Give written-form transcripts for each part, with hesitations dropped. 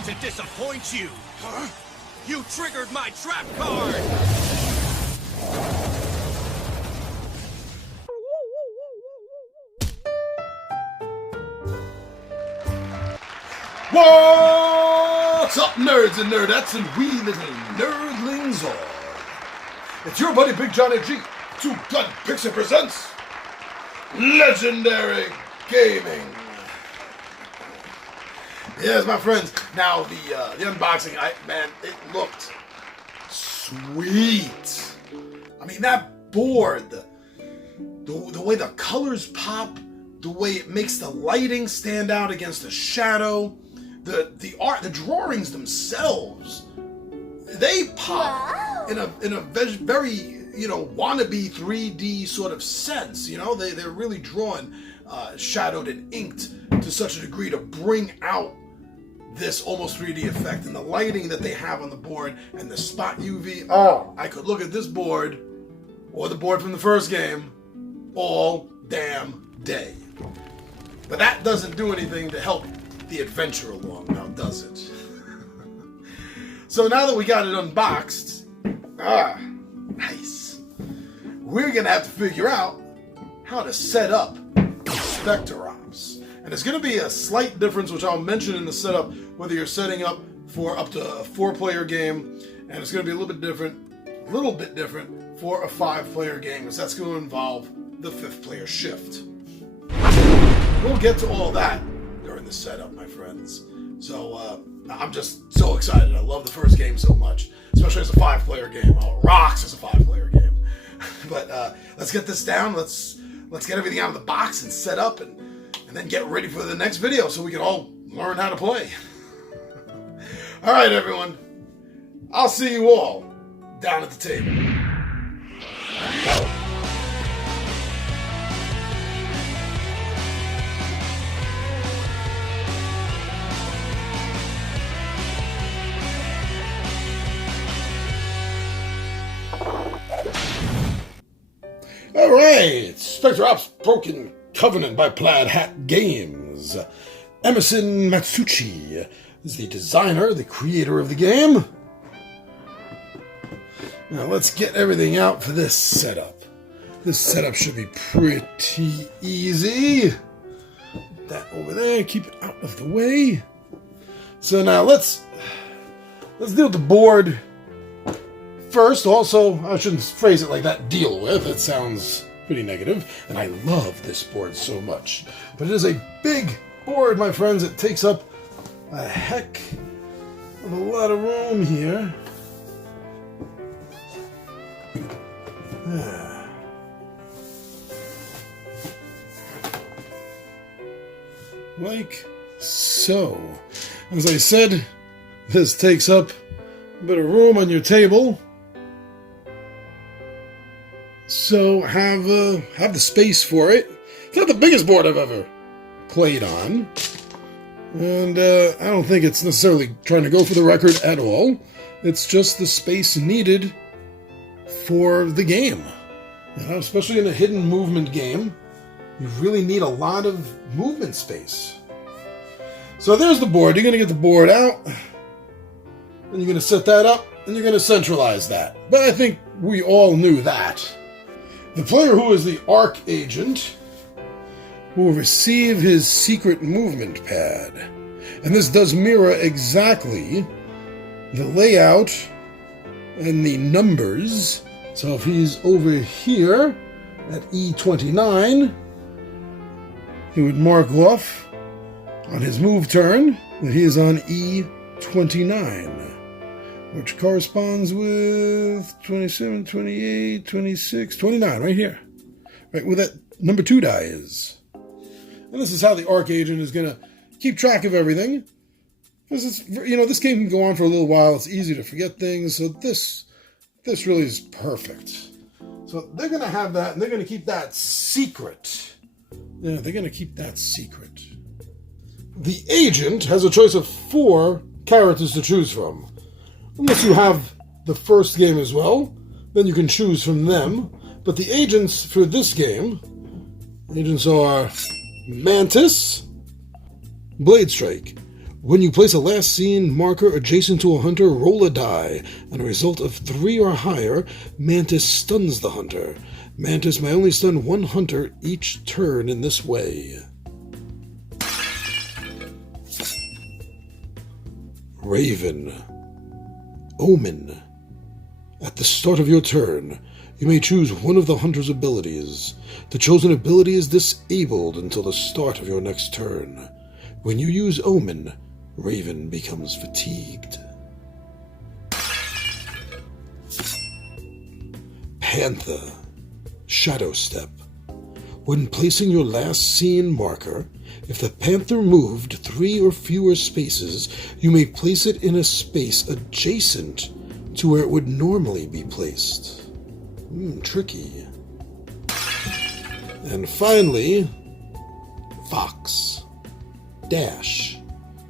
hate to disappoint you. Huh? You triggered my trap card! What's up, nerds and nerdettes and wee little nerdlings all? It's your buddy Big Johnny G. Two Gun Pixie presents Legendary Gaming. Yes, my friends. Now the unboxing, man, it looked sweet. I mean, that board, the way the colors pop, the way it makes the lighting stand out against the shadow, the art, the drawings themselves, they pop in a very wannabe 3D sort of sense. You know, they're really drawn, shadowed and inked to such a degree to bring out this almost 3D effect, and the lighting that they have on the board and the spot UV. Oh, I could look at this board or the board from the first game all damn day. But that doesn't do anything to help the adventure along, now does it? So now that we got it unboxed, nice, we're gonna have to figure out how to set up Specter ops. And it's going to be a slight difference, which I'll mention in the setup, whether you're setting up for up to a 4-player game, and it's going to be a little bit different for a 5-player game, because that's going to involve the 5th player shift. We'll get to all that during the setup, my friends. So I'm just so excited. I love the first game so much, especially as a 5-player game. Oh, it rocks as a 5-player game. But let's get this down. Let's get everything out of the box and set up, and then get ready for the next video so we can all learn how to play. All right, everyone. I'll see you all down at the table. All right, Specter Ops Broken Covenant by Plaid Hat Games. Emerson Matsuchi is the designer, the creator of the game. Now let's get everything out for this setup. This setup should be pretty easy. Put that over there, keep it out of the way. So now let's deal with the board first. Also, I shouldn't phrase it like that, deal with. It sounds pretty negative, and I love this board so much. But it is a big board, my friends. It takes up a heck of a lot of room here. Like so. As I said, this takes up a bit of room on your table. So have the space for it. It's not the biggest board I've ever played on, and I don't think it's necessarily trying to go for the record at all. It's just the space needed for the game. You know, especially in a hidden movement game, you really need a lot of movement space. So there's the board. You're going to get the board out, and you're going to set that up, and you're going to centralize that. But I think we all knew that. The player who is the Arc Agent will receive his secret movement pad. And this does mirror exactly the layout and the numbers. So if he's over here at E29, he would mark off on his move turn that he is on E29. Which corresponds with 27, 28, 26, 29, right here. Right where that number 2 die is. And this is how the Arc Agent is going to keep track of everything. Because it's, this game can go on for a little while. It's easy to forget things. So this really is perfect. So they're going to have that, and they're going to keep that secret. Yeah, they're going to keep that secret. The Agent has a choice of 4 characters to choose from. Unless you have the first game as well, then you can choose from them. But the agents for this game, agents are Mantis, Blade Strike, When you place a last seen marker adjacent to a hunter, roll a die. On a result of 3 or higher, Mantis stuns the hunter. Mantis may only stun one hunter each turn in this way. Raven. Omen. At the start of your turn, you may choose one of the hunter's abilities. The chosen ability is disabled until the start of your next turn. When you use Omen, Raven becomes fatigued. Panther. Shadow Step. When placing your last seen marker, if the panther moved 3 or fewer spaces, you may place it in a space adjacent to where it would normally be placed. Tricky. And finally, Fox. Dash.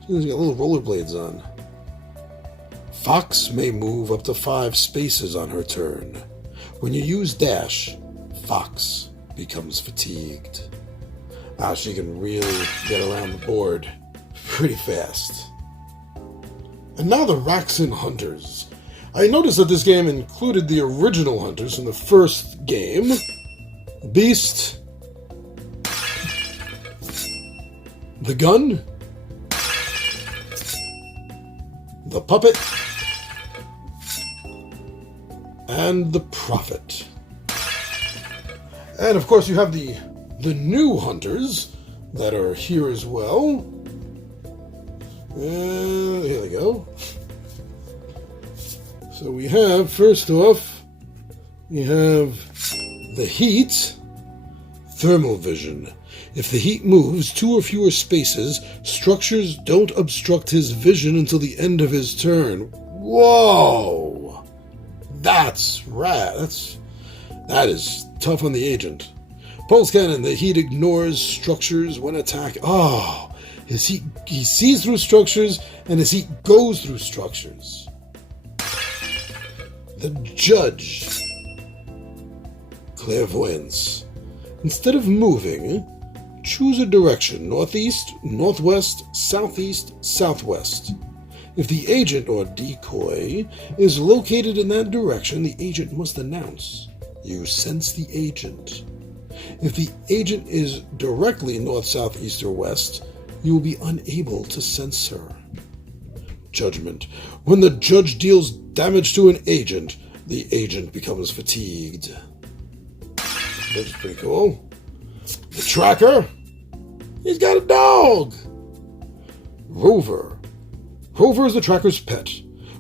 He's got little rollerblades on. Fox may move up to 5 spaces on her turn. When you use Dash, Fox becomes fatigued. She can really get around the board pretty fast. And now the Raxin Hunters. I noticed that this game included the original hunters from the first game. Beast. The Gun. The Puppet. And the Prophet. And of course you have the new hunters that are here as well. And here we go. So we have, first off, we have the Heat. Thermal Vision. If the Heat moves 2 or fewer spaces, structures don't obstruct his vision until the end of his turn. Whoa! That's rad. That is tough on the agent. Pulse Cannon. The Heat ignores structures when attacked. He sees through structures, and his Heat goes through structures. The Judge. Clairvoyance. Instead of moving, choose a direction: northeast, northwest, southeast, southwest. If the agent or decoy is located in that direction, the agent must announce, "You sense the agent." If the agent is directly north, south, east, or west, you will be unable to sense her. Judgment. When the judge deals damage to an agent, the agent becomes fatigued. That's pretty cool. The Tracker. He's got a dog. Rover. Rover is the Tracker's pet.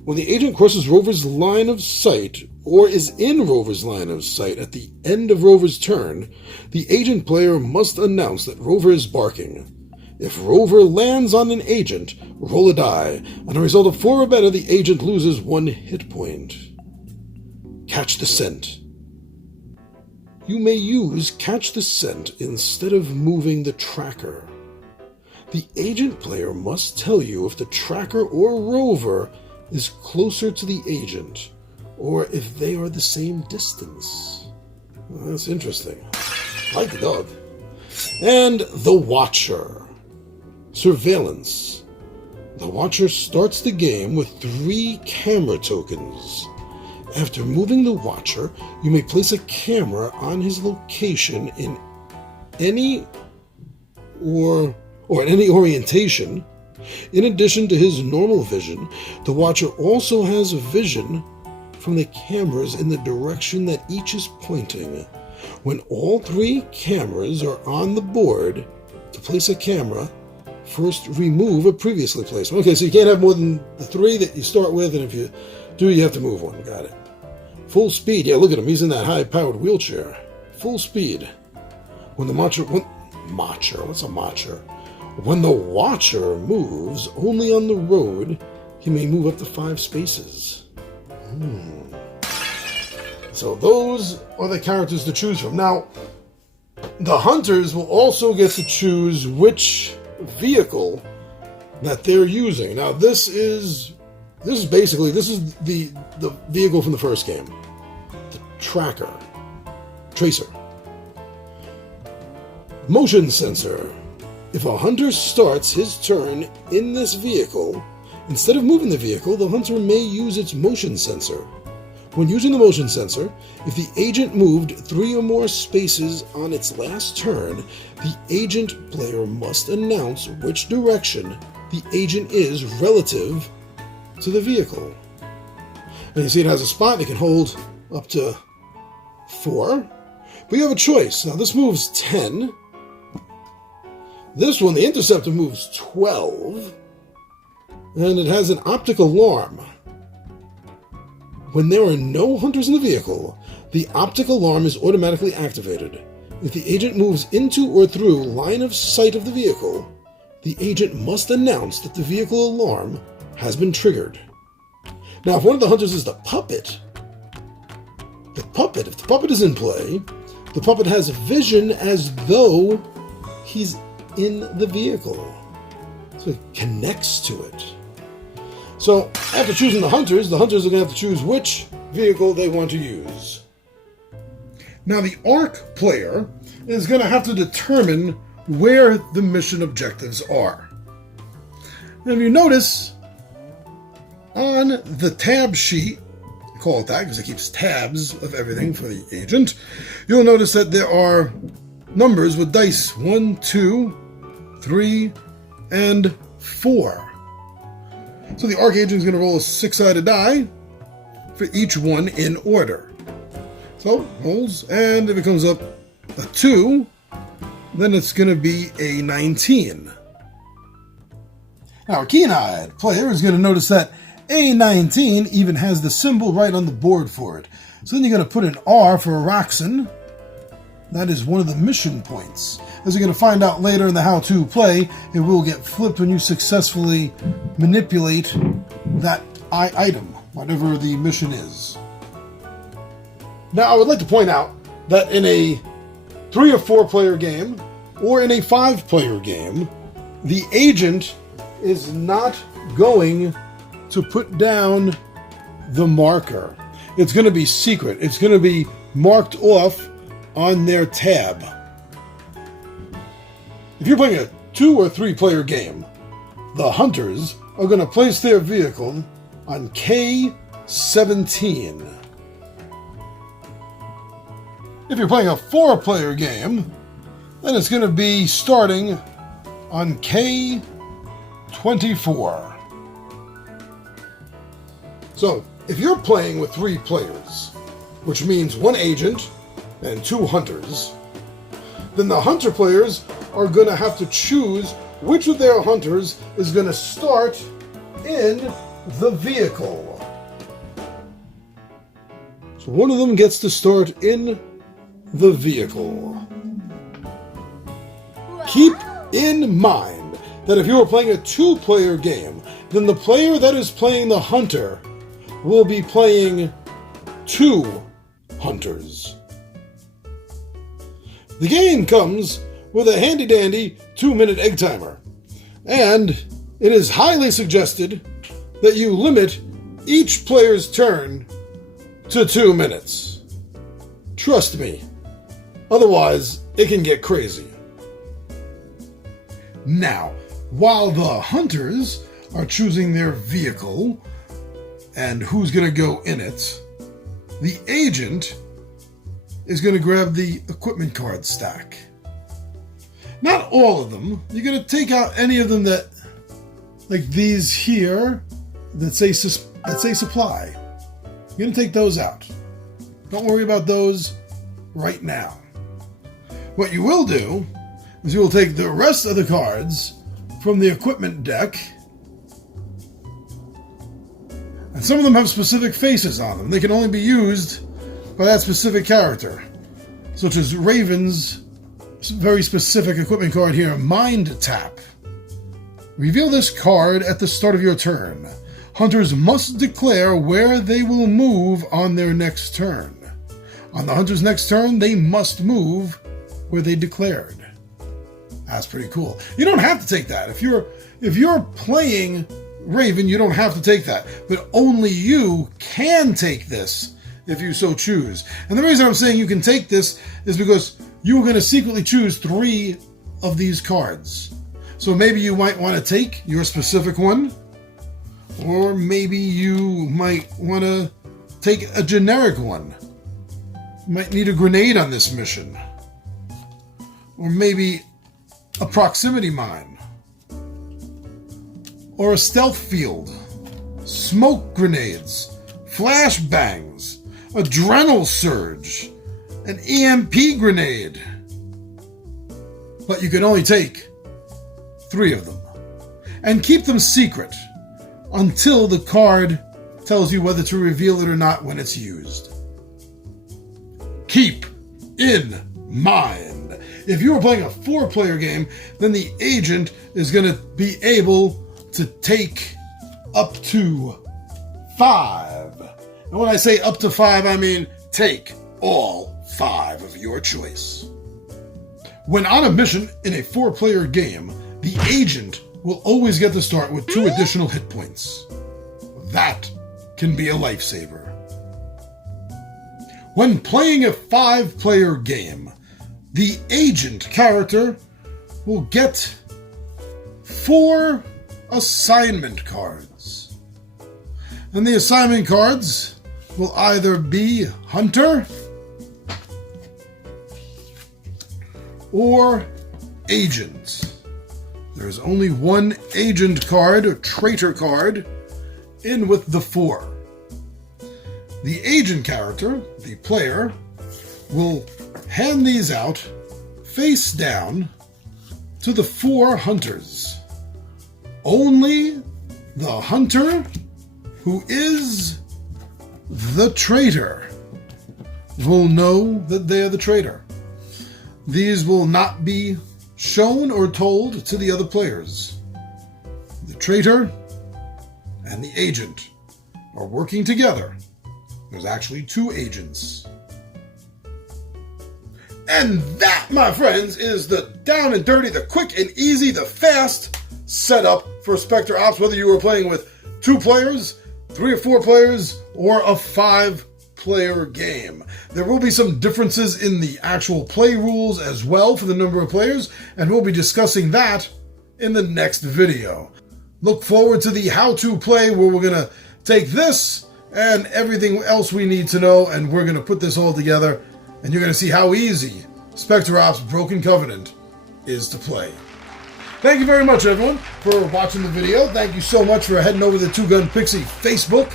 When the agent crosses Rover's line of sight, or is in Rover's line of sight at the end of Rover's turn, the agent player must announce that Rover is barking. If Rover lands on an agent, roll a die. On a result of 4 or better, the agent loses 1 hit point. Catch the Scent. You may use Catch the Scent instead of moving the tracker. The agent player must tell you if the tracker or rover is closer to the agent, or if they are the same distance. Well, that's interesting. I like the dog. And the Watcher. Surveillance. The Watcher starts the game with 3 camera tokens. After moving the Watcher, you may place a camera on his location in any in any orientation. In addition to his normal vision, the Watcher also has vision from the cameras in the direction that each is pointing. When all 3 cameras are on the board, to place a camera, first remove a previously placed one. Okay, so you can't have more than the 3 that you start with, and if you do, you have to move one. Got it. Full speed. Yeah, look at him. He's in that high-powered wheelchair. Full speed. When the Watcher... What's a Watcher? When the Watcher moves only on the road, he may move up to 5 spaces. So those are the characters to choose from. Now, the Hunters will also get to choose which vehicle that they're using. Now, this is the vehicle from the first game. The Tracer. Motion Sensor. If a hunter starts his turn in this vehicle, instead of moving the vehicle, the hunter may use its motion sensor. When using the motion sensor, if the agent moved 3 or more spaces on its last turn, the agent player must announce which direction the agent is relative to the vehicle. And you see it has a spot, it can hold up to 4. But you have a choice. Now this moves 10. This one, the interceptor, moves 12. And it has an optic alarm. When there are no hunters in the vehicle, the optic alarm is automatically activated. If the agent moves into or through line of sight of the vehicle, the agent must announce that the vehicle alarm has been triggered. Now, if one of the hunters is the puppet, if the puppet is in play, the puppet has vision as though he's in the vehicle. So it connects to it. So, after choosing the hunters are going to have to choose which vehicle they want to use. Now, the ARC player is going to have to determine where the mission objectives are. And if you notice, on the tab sheet, I call it that because it keeps tabs of everything for the agent, you'll notice that there are numbers with dice 1, 2, 3, and 4. So the ARC agent is going to roll a 6-sided die for each one in order. So, rolls, and if it comes up a 2, then it's going to be a 19. Now, a keen-eyed player is going to notice that A19 even has the symbol right on the board for it. So then you're going to put an R for Roxanne. That is one of the mission points. As you're going to find out later in the how-to play, it will get flipped when you successfully manipulate that item, whatever the mission is. Now, I would like to point out that in a 3 or 4 player game, or in a 5 player game, the agent is not going to put down the marker. It's going to be secret. It's going to be marked off on their tab. If you're playing a 2 or 3 player game, the hunters are going to place their vehicle on K17. If you're playing a 4 player game, then it's going to be starting on K24. So, if you're playing with 3 players, which means 1 agent and 2 hunters, then the hunter players are going to have to choose which of their hunters is going to start in the vehicle. So one of them gets to start in the vehicle. Keep in mind that if you are playing a 2-player game, then the player that is playing the hunter will be playing 2 hunters. The game comes with a handy-dandy 2-minute egg timer, and it is highly suggested that you limit each player's turn to 2 minutes. Trust me, otherwise it can get crazy. Now, while the hunters are choosing their vehicle and who's going to go in it, the agent is going to grab the equipment card stack. Not all of them. You're going to take out any of them that, like these here, that say supply. You're going to take those out. Don't worry about those right now. What you will do is you will take the rest of the cards from the equipment deck, and some of them have specific faces on them. They can only be used by that specific character, such as Raven's very specific equipment card here, Mind Tap. Reveal this card at the start of your turn. Hunters must declare where they will move on their next turn. On the hunter's next turn, they must move where they declared. That's pretty cool. You don't have to take that. If you're playing Raven, you don't have to take that. But only you can take this if you so choose. And the reason I'm saying you can take this is because you are going to secretly choose 3 of these cards. So maybe you might want to take your specific one, or maybe you might want to take a generic one. You might need a grenade on this mission, or maybe a proximity mine, or a stealth field, smoke grenades, flashbangs, adrenal surge, an EMP grenade. But you can only take 3 of them, and keep them secret until the card tells you whether to reveal it or not when it's used. Keep in mind, if you are playing a 4-player game, then the agent is going to be able to take up to 5. And when I say up to 5, I mean take all 5 of your choice. When on a mission in a 4-player game, the agent will always get to start with 2 additional hit points. That can be a lifesaver. When playing a 5-player game, the agent character will get 4 assignment cards. And the assignment cards will either be Hunter or Agent. There's only 1 agent card, or traitor card, in with the 4. The agent character, the player, will hand these out face down to the 4 hunters. Only the hunter who is the traitor will know that they are the traitor. These will not be shown or told to the other players. The traitor and the agent are working together. There's actually 2 agents. And that, my friends, is the down and dirty, the quick and easy, the fast setup for Specter Ops, whether you were playing with 2 players, 3 or 4 players, or a 5-player game. There will be some differences in the actual play rules as well for the number of players, and we'll be discussing that in the next video. Look forward to the how to play, where we're going to take this and everything else we need to know, and we're going to put this all together, and you're going to see how easy Specter Ops Broken Covenant is to play. Thank you very much, everyone, for watching the video. Thank you so much for heading over to 2 Gun Pixie Facebook,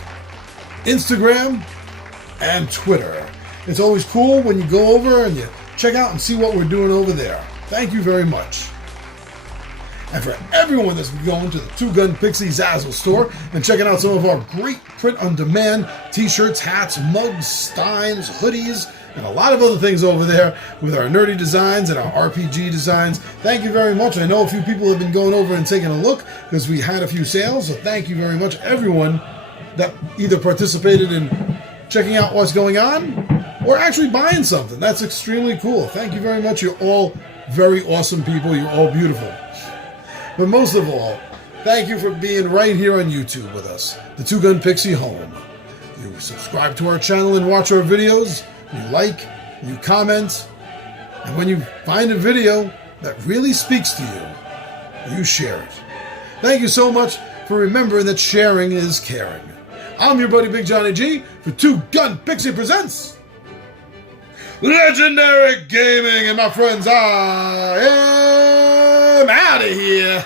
Instagram, and Twitter. It's always cool when you go over and you check out and see what we're doing over there. Thank you very much. And for everyone that's going to the 2 Gun Pixie Zazzle store and checking out some of our great print-on-demand t-shirts, hats, mugs, steins, hoodies, and a lot of other things over there with our nerdy designs and our RPG designs. Thank you very much. I know a few people have been going over and taking a look because we had a few sales, so thank you very much, everyone that either participated in checking out what's going on or actually buying something. That's extremely cool. Thank you very much. You're all very awesome people. You're all beautiful. But most of all, thank you for being right here on YouTube with us, the 2 Gun Pixie home. You subscribe to our channel and watch our videos. You like, you comment, and when you find a video that really speaks to you, you share it. Thank you so much for remembering that sharing is caring. I'm your buddy Big Johnny G for 2 Gun Pixie Presents Legendary Gaming, and my friends, I am out of here.